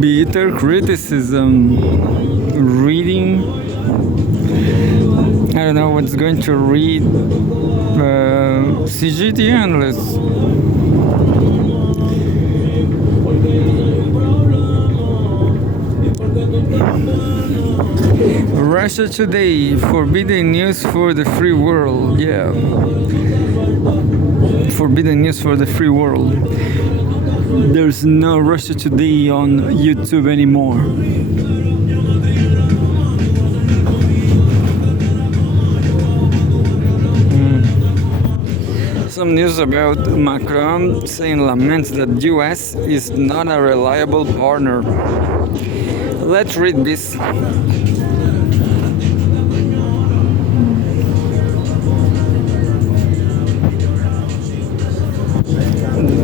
Bitter criticism. Reading. I don't know what's going to read. CGT analysts. Russia Today, forbidden news for the free world. Yeah. Forbidden news for the free world. There's no Russia Today on YouTube anymore. Some news about Macron saying laments that US is not a reliable partner. Let's read this.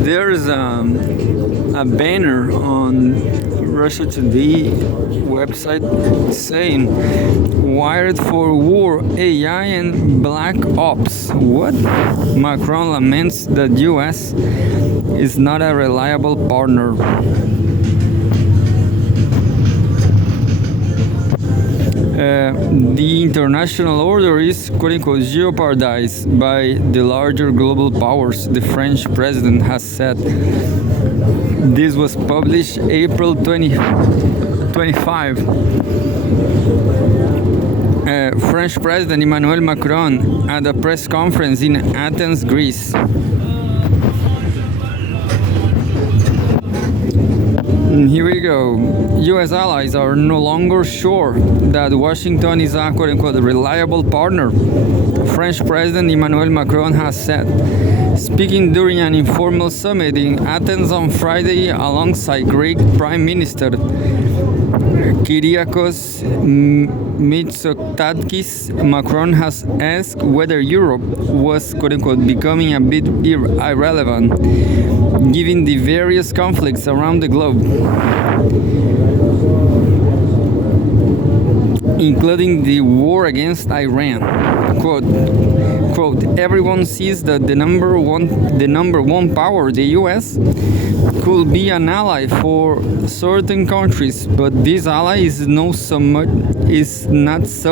There's a banner on Russia Today website saying "Wired for War, AI and Black Ops." What? Macron laments that US is not a reliable partner. The international order is quote-unquote jeopardized by the larger global powers, the French president has said. This was published April 2025. French President Emmanuel Macron at a press conference in Athens, Greece. Here we go. US allies are no longer sure that Washington is a quote-unquote reliable partner, French President Emmanuel Macron has said, speaking during an informal summit in Athens on Friday alongside Greek Prime Minister Kyriakos Mitsotakis. Macron has asked whether Europe was quote-unquote becoming a bit irrelevant given the various conflicts around the globe, including the war against Iran. Quote, everyone sees that the number one power, the US, could be an ally for certain countries, but this ally is not so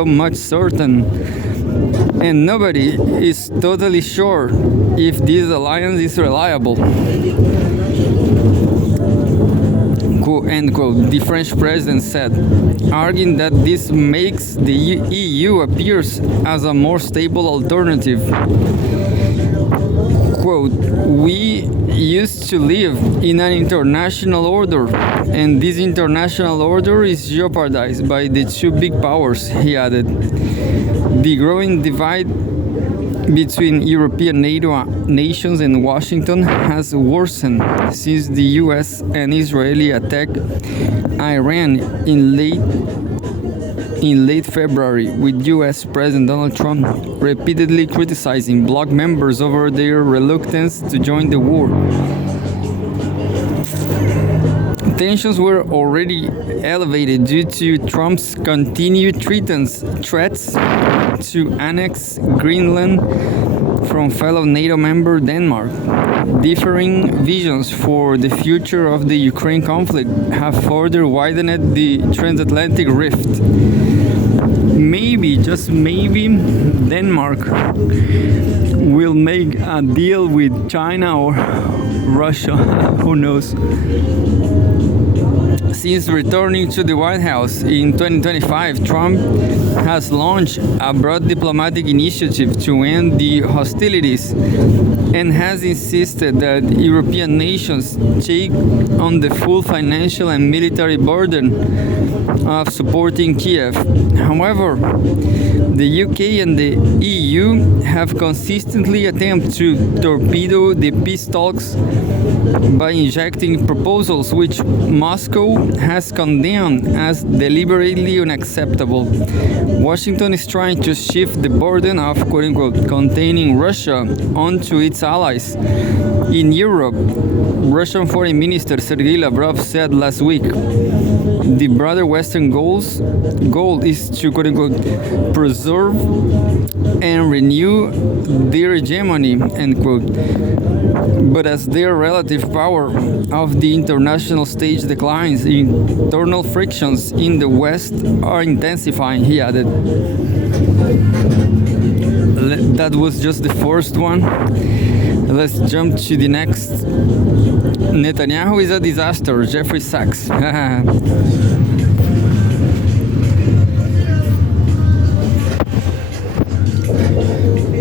much certain, and nobody is totally sure if this alliance is reliable. End quote, the French president said, arguing that this makes the EU appears as a more stable alternative. Quote, we used to live in an international order, and this international order is jeopardized by the two big powers, he added. The growing divide between European NATO nations and Washington has worsened since the US and Israeli attacked Iran in late February, with US President Donald Trump repeatedly criticizing bloc members over their reluctance to join the war. Tensions were already elevated due to Trump's continued threats to annex Greenland from fellow NATO member Denmark. Differing visions for the future of the Ukraine conflict have further widened the transatlantic rift. Maybe, just maybe, Denmark will make a deal with China or Russia, who knows. Since returning to the White House in 2025, Trump has launched a broad diplomatic initiative to end the hostilities and has insisted that European nations take on the full financial and military burden of supporting Kiev. However, the UK and the EU have consistently attempted to torpedo the peace talks by injecting proposals which Moscow has condemned as deliberately unacceptable. Washington is trying to shift the burden of quote-unquote containing Russia onto its allies. In Europe, Russian Foreign Minister Sergei Lavrov said last week the broader Western Western goal is to quote unquote preserve and renew their hegemony, end quote. But as their relative power of the international stage declines, internal frictions in the West are intensifying, he added. That was just the first one. Let's jump to the next. Netanyahu is a disaster, Jeffrey Sachs.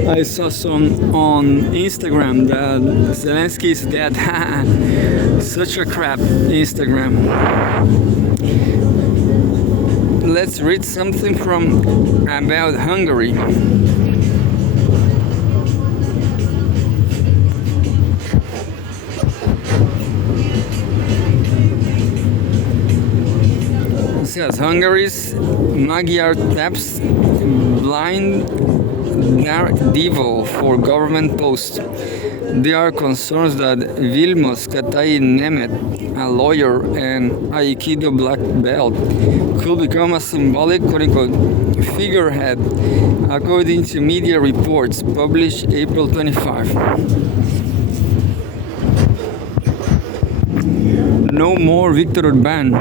I saw some on Instagram that Zelensky is dead. Such a crap Instagram. Let's read something from about Hungary. Says Hungary's Magyar taps blind devil for government post. There are concerns that Vilmos Katai Nemet, a lawyer and Aikido black belt, could become a symbolic quote-unquote figurehead, according to media reports published April 25. No more Viktor Orbán.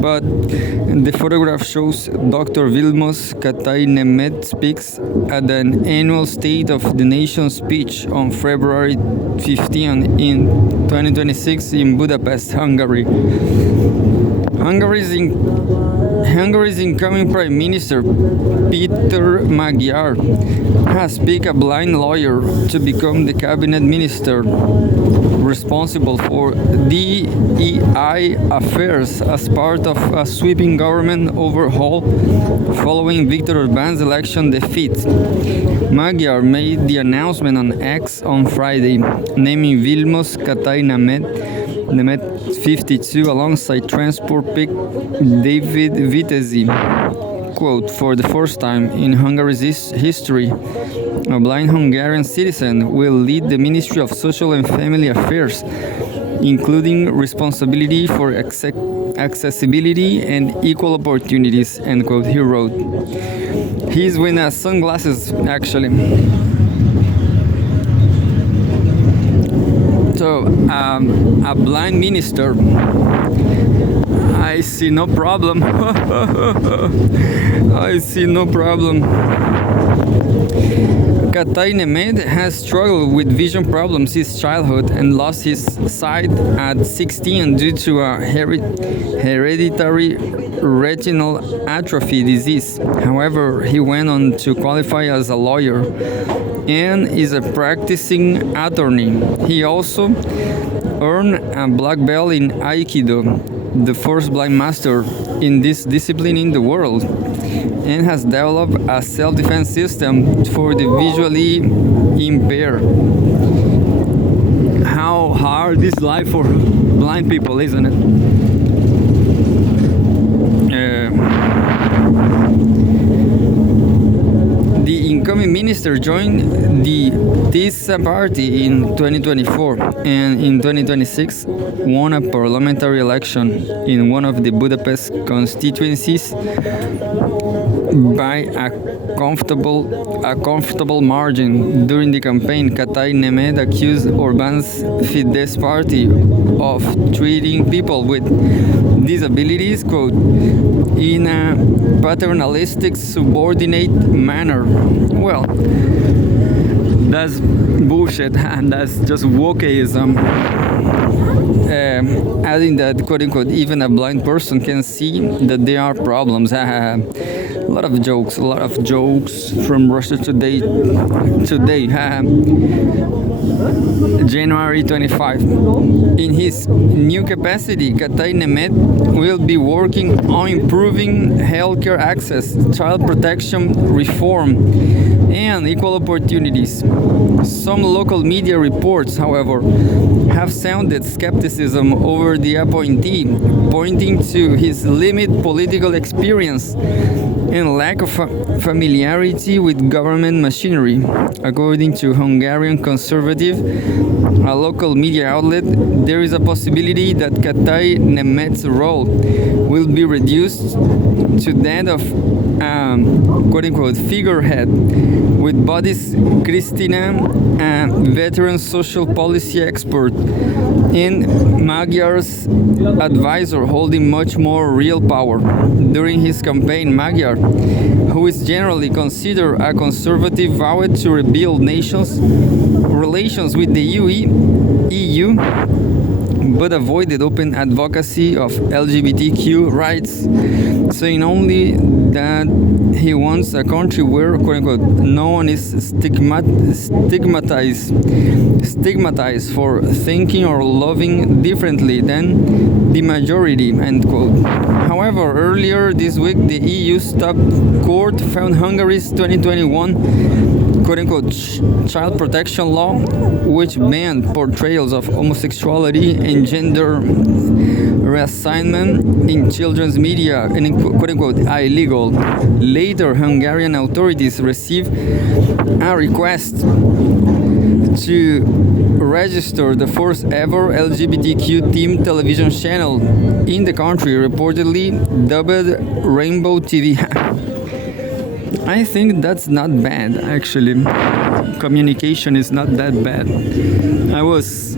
But the photograph shows Dr. Vilmos Katai-Nemeth speaks at an annual State of the Nation speech on February 15 in 2026 in Budapest, Hungary. Hungary's incoming Prime Minister, Peter Magyar, has picked a blind lawyer to become the cabinet minister responsible for DEI affairs as part of a sweeping government overhaul following Viktor Orbán's election defeat. Magyar made the announcement on X on Friday, naming Vilmos Katai-Nemeth 52 alongside transport pick David Vitezi. Quote, for the first time in Hungary's history, a blind Hungarian citizen will lead the Ministry of Social and Family Affairs, including responsibility for accessibility and equal opportunities, end quote, he wrote. He's wearing sunglasses, actually. So, a blind minister, I see no problem. I see no problem. Katai-Nemeth has struggled with vision problems since childhood and lost his sight at 16 due to a hereditary retinal atrophy disease. However, he went on to qualify as a lawyer and is a practicing attorney. He also earned a black belt in Aikido, the first blind master in this discipline in the world, and has developed a self-defense system for the visually impaired. How hard is life for blind people, isn't it? The incoming minister joined the TISA party in 2024 and in 2026 won a parliamentary election in one of the Budapest constituencies by a comfortable margin. During the campaign, Katai-Nemeth accused Orbán's Fidesz party of treating people with disabilities, quote, in a paternalistic, subordinate manner. Well, that's bullshit, and that's just wokeism. Adding that, quote unquote, even a blind person can see that there are problems. A lot of jokes from Russia Today. January 25. In his new capacity, Katai-Nemeth will be working on improving healthcare access, child protection reform, and equal opportunities. Some local media reports, however, have unfounded skepticism over the appointee, pointing to his limited political experience and lack of familiarity with government machinery. According to Hungarian Conservative, a local media outlet, there is a possibility that Katai Nemet's role will be reduced to that of quote-unquote figurehead, with Bodis Kristina, a veteran social policy expert and Magyar's advisor, holding much more real power. During his campaign, Magyar, who is generally considered a conservative, vowed to rebuild nations' relations with the EU, but avoided open advocacy of LGBTQ rights, saying only that he wants a country where, quote-unquote, no one is stigmatized for thinking or loving differently than the majority, end quote. However, earlier this week, the EU Top Court found Hungary's 2021 quote-unquote child protection law, which banned portrayals of homosexuality and gender reassignment in children's media, and quote-unquote illegal. Later, Hungarian authorities received a request to register the first ever LGBTQ themed television channel in the country, reportedly dubbed Rainbow TV. I think that's not bad, actually. Communication is not that bad. I was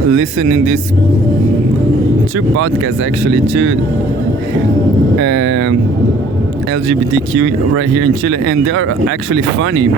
listening this two podcasts, actually, two LGBTQ right here in Chile, and they are actually funny.